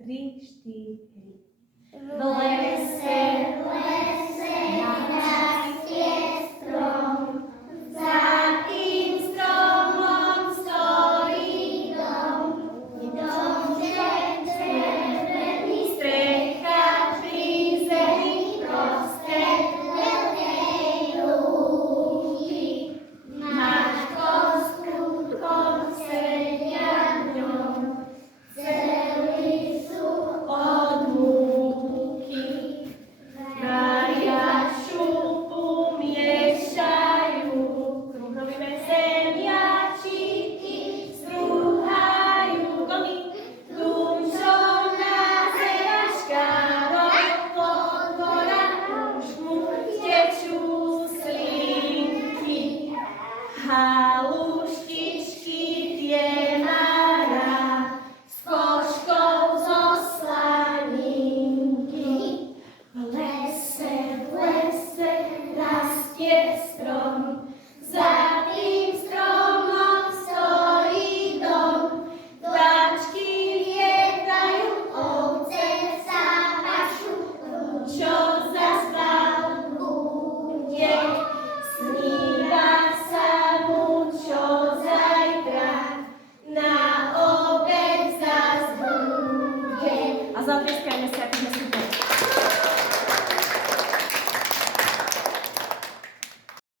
3, 4. V lese rastie strom, za tým stromom stojí dom. Domček drevený, strecha pri zemi, prostred veľkej lúky. Mačko s kútkom sedia v ňom, celý sú od múky. Mária šupu miešajú, kruhovíme zemiačiky, strúhajú domy, tučoná zeraška, podpora, už mu tečú slinky. Haluštičky tie má rád, s koškou zo slaninky. V lese rastie strom, za tým stromom stojí dom. Vtáčky lietajú, ovce sa pašú, čo zaspal bude. Sníva sa mu, čo zajtra na obed zas bude. A zatleskajme